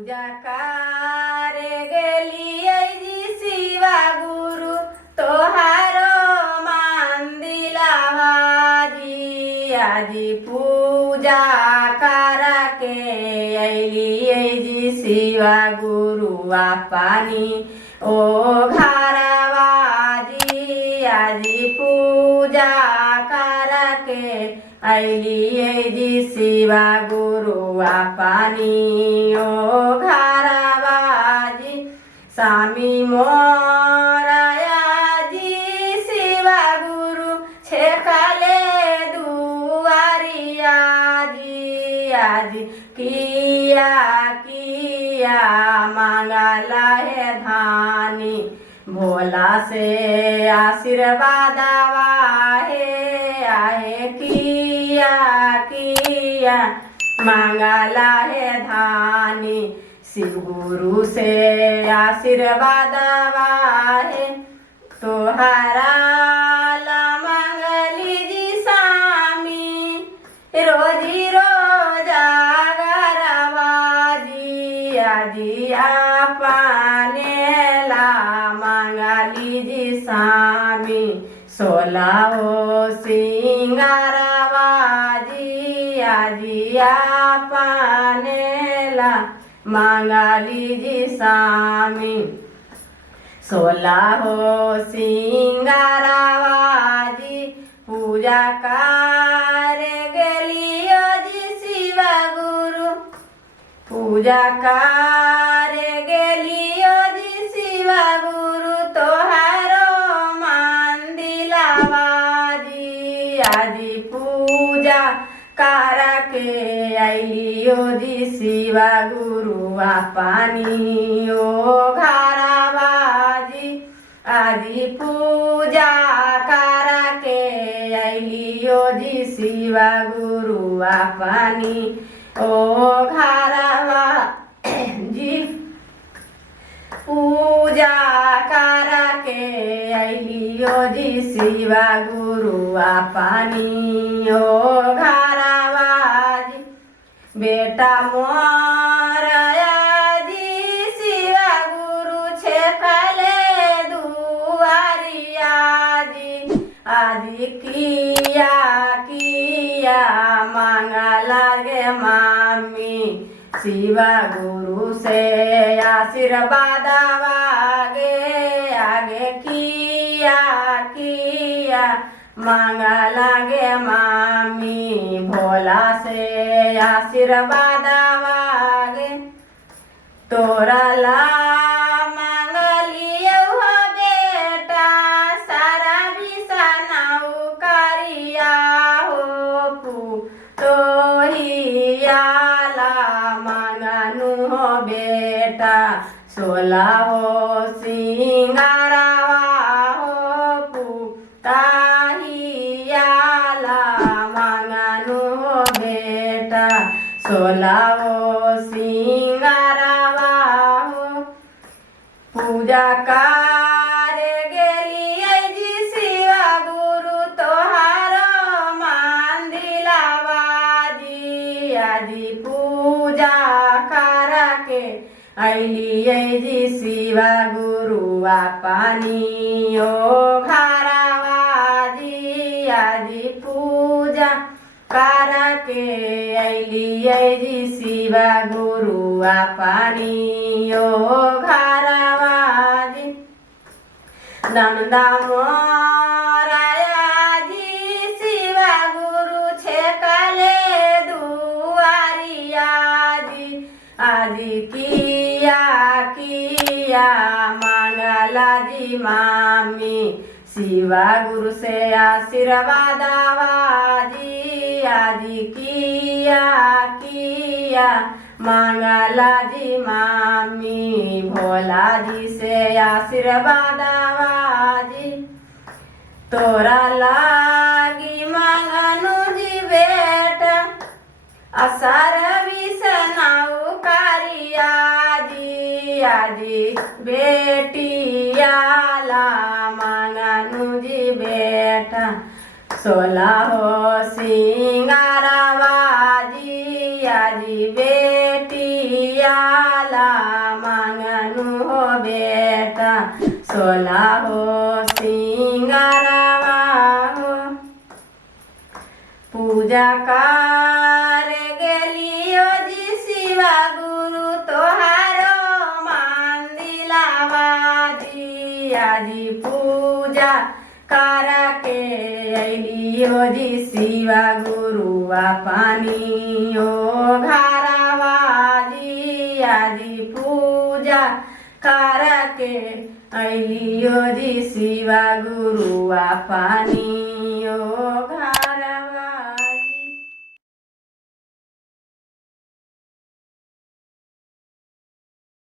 पूजा करे गेलियै जी शिवा गुरु तोहारो मंदिलवा जी। आजी पूजा करके अलियै जी शिवा गुरु पानी ओ घरवा जी। आजी पूजा करके अलियै जी शिवा गुरु पानी ओ घरवा जी। स्वामी मोरया जी शिवा गुरु छेकले दुआरिया जी। आज किया किया मांगला है धानी भोला से आशीर्वाद आहे आहे। किया किया मांगला है धानी शिव गुरु से आशीर्वाद आहे। तोहरा ला मंगली जी स्वामी रोजी रोजागरवा जी। आजी आपने ला मंगली जी स्वामी 16 सिंगारवा जी। आजी आपने ला मंगली जी स्वामी 16 सिंगारवा जी। पूजा कर गेलियो जी शिवा गुरु पूजा कर गेलियो जी शिवा गुरु तोहारो मंदिलवा जी। आजी पूजा करके अलियो जी शिवा गुरु पानी ओ घरवा जी। आजी पूजा करके अलियो जी शिवा गुरु पानी ओ घरवा जी। पूजा करके अलियो जी शिवा गुरु पानी ओ घरवा जी। बेटा मोरया जी शिवा गुरु छेकले दुआरिया जी। आजी किया किया मांगला गे मामी शिवा गुरु से आशीर्वाद आगे आगे। किया किया मांगला गे मामी भोला से आशीर्वाद आगे। तोरा ला मंगलियो बेटा सारा बिसनाऊ करिया हो पू तोहिया ला मंगनु हो बेटा 16 सिंगारवा हो पू ताहिया ला मंगनु हो बेटा 16 सिंगारवा हो। पूजा कर गेलियै जी शिवा गुरु तोहारो मंदिलवा जी। आजी पूजा करके अलियै जी शिवा गुरु पानी ओ घरवा जी। आजी पूजा करके अलियै जी शिवा गुरु पानी ओ घरवा जी। नंदा मोरया जी शिवा गुरु छेकले दुआरिया जी। आजी किया किया मांगला जी मामी शिवा गुरु से आशीर्वाद जी। आजी किया किया मांगला जी मामी भोला जी से आशीर्वाद जी। तोरा लागी मंगनु जी बेटा असर बिसनाऊ करिया जी। आजी बेटिया ला मंगनु जी बेटा 16 सिंगारवा जी। आजी बेटिया वाला मांगनु हो बेटा सोला हो सिंगारवा हो पूजा कर गेलियो जी शिवा गुरु तोहारो मंदिलावा जी पूजा कर के अलियो जी शिवा गुरु पानी ओ घरवा जी पूजा कर के अलियो जी शिवा गुरु पानी ओ